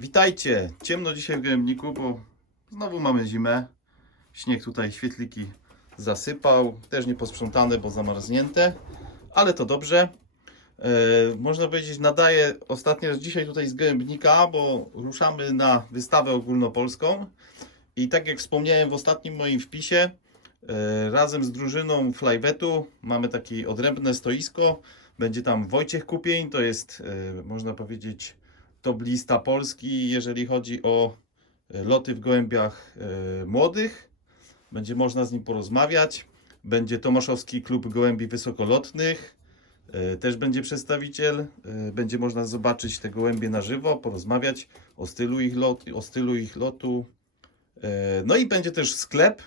Witajcie! Ciemno dzisiaj w Gębniku, bo znowu mamy zimę. Śnieg tutaj świetliki zasypał. Też nie posprzątane, bo zamarznięte. Ale to dobrze. E, można powiedzieć, nadaję ostatni raz dzisiaj tutaj z Gębnika, bo ruszamy na wystawę ogólnopolską. I tak jak wspomniałem w ostatnim moim wpisie, e, razem z drużyną Flywetu mamy takie odrębne stoisko. Będzie tam Wojciech Kupień, to jest, e, można powiedzieć, top lista Polski, jeżeli chodzi o e, loty w gołębiach e, młodych. Będzie można z nim porozmawiać. Będzie Tomaszowski Klub Gołębi Wysokolotnych. E, Też będzie przedstawiciel. Będzie można zobaczyć te gołębie na żywo, porozmawiać o stylu ich, lot, o stylu ich lotu. No i będzie też sklep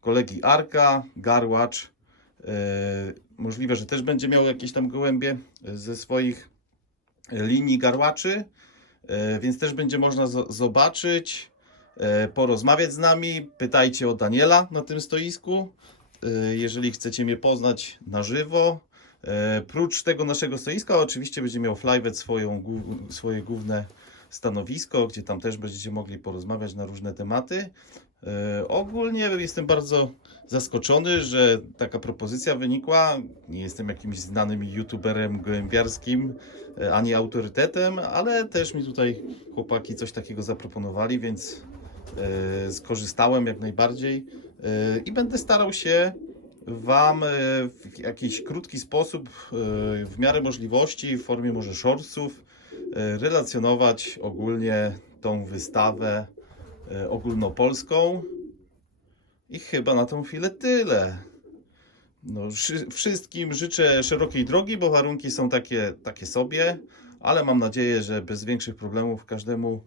kolegi Arka, Garłacz. Możliwe, że też będzie miał jakieś tam gołębie ze swoich linii garłaczy, e, więc też będzie można zo- zobaczyć, e, porozmawiać z nami. Pytajcie o Daniela na tym stoisku, e, jeżeli chcecie mnie poznać na żywo. Prócz tego naszego stoiska, oczywiście będzie miał Flywet swoją, swoje główne stanowisko, gdzie tam też będziecie mogli porozmawiać na różne tematy. E, Ogólnie jestem bardzo zaskoczony, że taka propozycja wynikła. Nie jestem jakimś znanym youtuberem gołębiarskim, e, ani autorytetem, ale też mi tutaj chłopaki coś takiego zaproponowali, więc e, skorzystałem jak najbardziej i będę starał się Wam w jakiś krótki sposób, w miarę możliwości, w formie może shortsów, relacjonować ogólnie tą wystawę ogólnopolską. I chyba na tą chwilę tyle. No, wszy- wszystkim życzę szerokiej drogi, bo warunki są takie, takie sobie, ale mam nadzieję, że bez większych problemów każdemu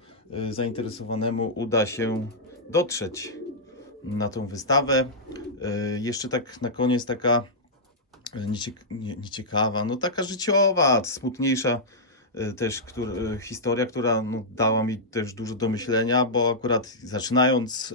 y, zainteresowanemu uda się dotrzeć na tą wystawę. Y, Jeszcze tak na koniec taka nieciek- nie, nieciekawa, no taka życiowa, smutniejsza też która, y, historia, która no, dała mi też dużo do myślenia, bo akurat zaczynając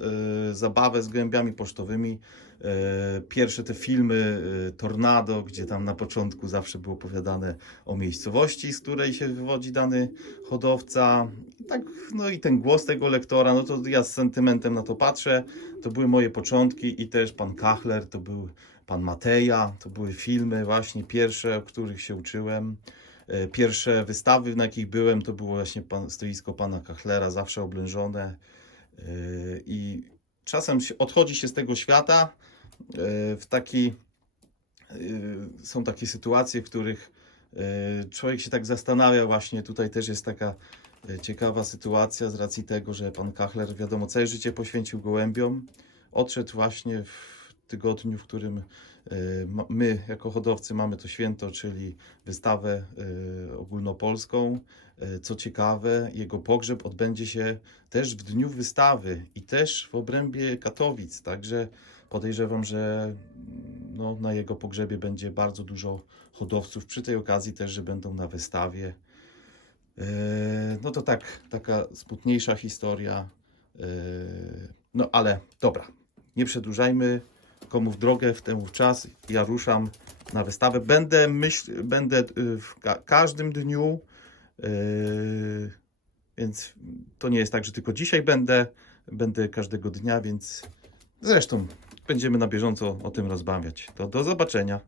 y, zabawę z gębiami pocztowymi, e, pierwsze te filmy e, Tornado, gdzie tam na początku zawsze było opowiadane o miejscowości, z której się wywodzi dany hodowca. Tak, no i ten głos tego lektora, no to ja z sentymentem na to patrzę. To były moje początki i też pan Kachler, to był pan Mateja, to były filmy właśnie pierwsze, o których się uczyłem. E, Pierwsze wystawy, na jakich byłem, to było właśnie pan, stoisko pana Kachlera, zawsze oblężone. E, I czasem odchodzi się z tego świata e, w taki są takie sytuacje, w których człowiek się tak zastanawia właśnie, tutaj też jest taka ciekawa sytuacja z racji tego, że pan Kachler wiadomo całe życie poświęcił gołębiom, odszedł właśnie w tygodniu, w którym e, my jako hodowcy mamy to święto, czyli wystawę e, ogólnopolską. E, Co ciekawe, jego pogrzeb odbędzie się też w dniu wystawy i też w obrębie Katowic, także podejrzewam, że no, na jego pogrzebie będzie bardzo dużo hodowców. Przy tej okazji też, że będą na wystawie. No to tak, taka smutniejsza historia. No ale dobra, nie przedłużajmy. Komu w drogę, w ten czas ja ruszam na wystawę. Będę myśl, będę y, w ka- każdym dniu. e, Więc to nie jest tak, że tylko dzisiaj będę. Będę każdego dnia, więc zresztą będziemy na bieżąco o tym rozmawiać. To do zobaczenia.